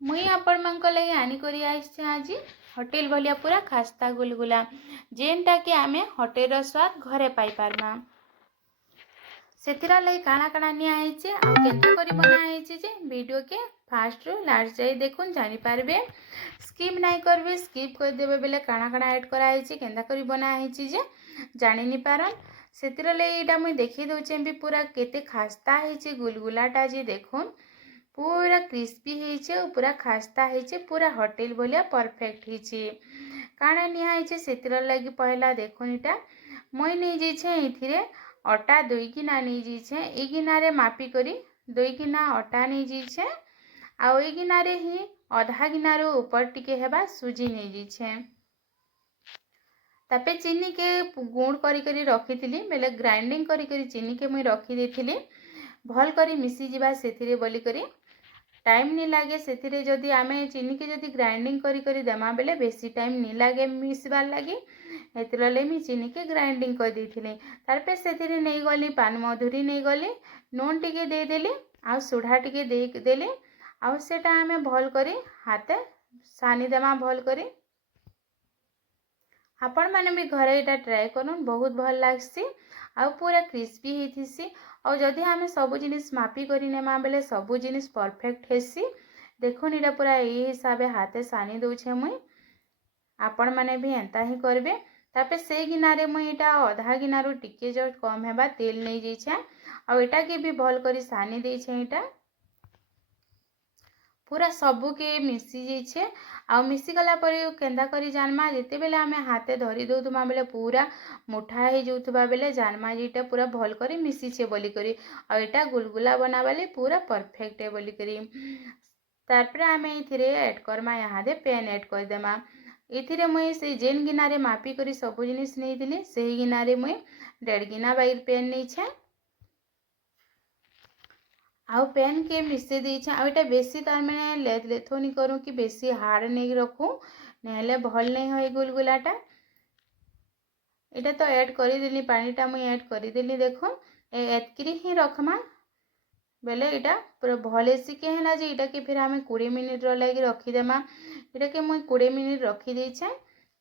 मुई आपण मानक लगी आनिकरी आइछे आज होटेल भलिया पूरा खास्ता गुलगुला जेनटा कि आमे होटेल स्वाद घरे पाई पारमा। सेतिरा लगी काना काना निया आइछे आ केंता करी बना आइछे जे वीडियो के फास्ट रु लास्ट जाई देखुन जानि पारबे। स्किप नहीं करबे, स्किप कर देबे बेले काना काना ऐड करा आइछे केंता करी बना आइछे जे जानि नि पारन। सेतिरा लगी एटा मुई देखि दउछे भी पूरा केते खास्ता आइछे गुलगुलाटा जे देखुन पूरा क्रिस्पी होइछे पूरा खास्ता होइछे पूरा होटेल भलिया परफेक्ट होइछे। काना निया आइछे सेतिरा लगी पहला देखुन इटा मुई नै जेछे इथिरे अटा 2 गिना नै जेछे ए गिनारे मापी करी 2 गिना अटा नै जेछे आ ओई गिनारे ही आधा गिनारो ऊपर टिके हेबा सुजी नै जेछे। तापे चीनी के गुड़ करी करी रखिथिली बेले ग्राइंडिंग करी करी चीनी के मुई रखी देथिली भल करी मिसी जिबा सेथिरे बोली करी टाइम नहीं लगे से जदि आमे चीनी के जदि ग्राइंडिंग करी करी देमा बेले बेसी टाइम नहीं लगे मिसबार लगी एतले मी चीनी के ग्राइंडिंग कर देथिले। तार पे सेथिरे नहीं गली पान मधुरी नहीं गली नून टिके दे देली आ सोढ़ा टिके दे देली आ सेटा आमे भल करी हाथे सानी देमा भल करी। आपण माने भी घरे एटा ट्राई करूँ बहुत भल लागसी आ पूरा क्रिस्पी होइथिसी और जदि आमे सब जिनिस मापी करी नेमा बेले सब जिनिस परफेक्ट हेसी। देखुन इटा पूरा ए हिसाबे हाथे सानी दउछे मुई आपण माने भी एंता ही करबे। तापे से गिनारे मुई इटा आधा गिनारू टिके जस्ट कम हेबा तेल नै जेछे और एटा के भी भल करी सानी देछे इटा पूरा सबू के मिसी जाइछे आ मिसी गला पर केंदा करी जानमा जेते बेले आमे हाथे धरी दउथुमा बेले पूरा मुठा हे जाउथबा बेले जानमा जेटा पूरा भल करी मिसी छे बोली करी आ एटा गुलगुला बनाबाले पूरा परफेक्ट है बोली करी। तारपरे आमे इथिरे ऐड करमा यहाँ दे पेन ऐड कर देमा इथिरे मुई से जेन गिनारे मापी करी सब जिनिस नै दिली सेही गिनारे मुई 1.5 गिना बाइर पेन नै छे आउ पेन के मिसे देछे आ एटा बेसी तार माने लेथोनी करूँ कि बेसी हार्ड नहीं रखूँ नेले भल नहीं होय गुलगुलाटा। एटा तो ऐड करी देली पानीटा मुई ऐड करी देली देखो एतकरी ही रखमा बेले एटा पूरा भले सी के हैला जे एटा के फिर आमे 20 मिनिट लगी रखी देमा एटा के मुई 20 मिनिट रखी देछे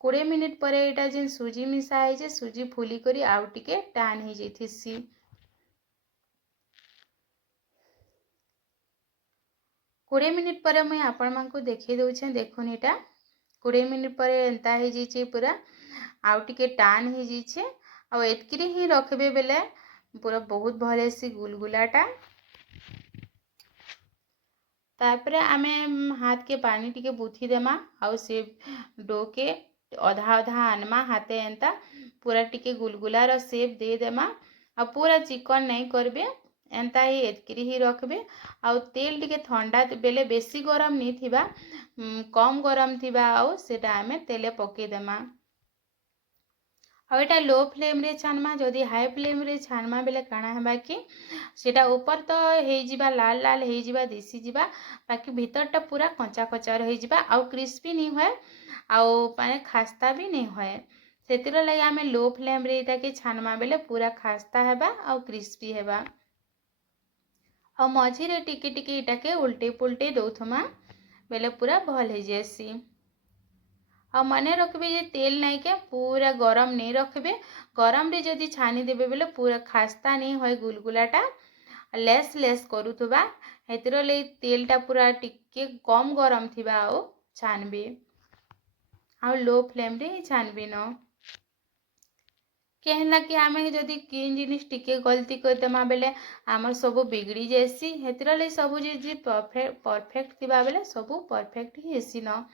20 मिनिट परे एटा जेन सुजी मिसा है जे सुजी फुली करी आउ टिके टान ही जेथिसी। 20 मिनिट पर मुई आपण मानकु देखि दउछे देखुन एटा 20 मिनिट पर एंता हे जेछे पूरा आउ टिके टान हे जेछे आ एतकरी ही रखबे बेले पूरा बहुत भले सी गुलगुलाटा। तापरे आमे हाथ के पानी टिके बुथी देमा आउ से डो के आधा आधा आनमा हाथे एंता पूरा टिके गुलगुला रो शेप दे देमा आ पूरा चिकन नहीं करबे एंता ही एतकरी ही रखबे आउ तेल टिके ठंडा बेले बेसी गरम नहीं थिबा कम गरम थिबा आउ सेटा आमे तेले पके देमा आ एटा लो फ्लेम रे छानमा जदि हाई फ्लेम रे छानमा बेले काना हेबा कि सेटा ऊपर तो हे जिबा लाल लाल हे जिबा दिसी जिबा बाकी भीतरटा पूरा कच्चा कच्चा रही जिबा आउ क्रिस्पी नहीं होए आउ माने खास्ता भी नहीं होए सेतिर लगे आमे लो फ्लेम रे एटा के छानमा बेले पूरा खास्ता हेबा आउ क्रिस्पी हेबा आ मझी रे टिके टिके एटा के उल्टे पुल्टे दउथमा बेले पूरा भल हे जेसी। आ मने रखबे जे तेल नहीं के पूरा गरम नहीं रखबे गरम रे जदि छानी देबे बेले पूरा खास्ता नहीं होय गुलगुलाटा लेस लेस करूथबा हेतिर ले तेलटा पूरा टिके कम गरम थिबा आउ छानबे आउ लो फ्लेम रे छानबे न कहला कि आमे जदि किन जिनिस टिके गलती कर देमा बेले आमर सब बिगड़ी जेसी हेतिर ले सब जे परफेक्ट थिबा बेले सब परफेक्ट ही हेसी न।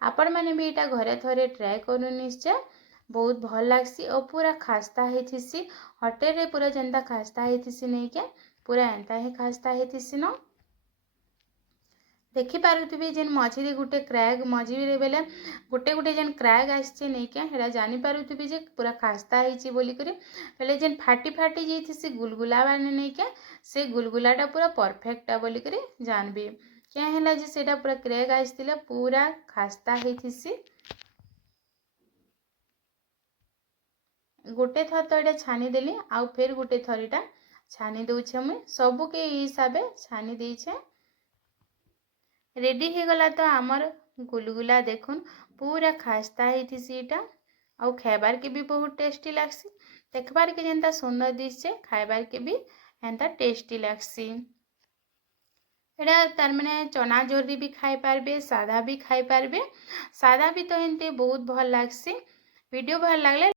आपण माने भी एटा घरे थरे ट्राई करू निश्चय बहुत भल लागसी और पूरा खास्ता हेथिसी होटेल रे पूरा जेंता खास्ता हेथिसी नहीं के पूरा एंता ही खास्ता हेथिसी न देखि पारुथिबे जेन मझिरे गुटे क्रैक मझिरे बेले गुटे गुटे जेन क्रैक आछे नहीं के हेला जानी पारुथिबे जे पूरा खास्ता हेची बोली करी बेले जेन फाटी फाटी जेथिसी गुलगुला बाने नहीं के से गुलगुलाटा पूरा परफेक्टा बोली करी जानबे क्या हैला जे सेटा पूरा क्रैक आइसतिला पूरा खास्ता हेथिसी गोटे थर तो एटा छानी देली आउ फिर गोटे थरीटा छानी दौचे मुई सबू के हिसाब छानी देछे। रेडी हो गला तो आमर गुलगुला देखुन पूरा खास्ता होती इटा आउ खाइबार के भी बहुत टेस्टी लागसी। देखबार के जेनता सुंदर दिशे खाइबार के भी एंता टेस्टी लागसी। एटा तार माने चना जोरी भी खाई पारबे सादा भी खाई पारबे। सादा भी तो एंते बहुत भल लागसी। वीडियो भल लागले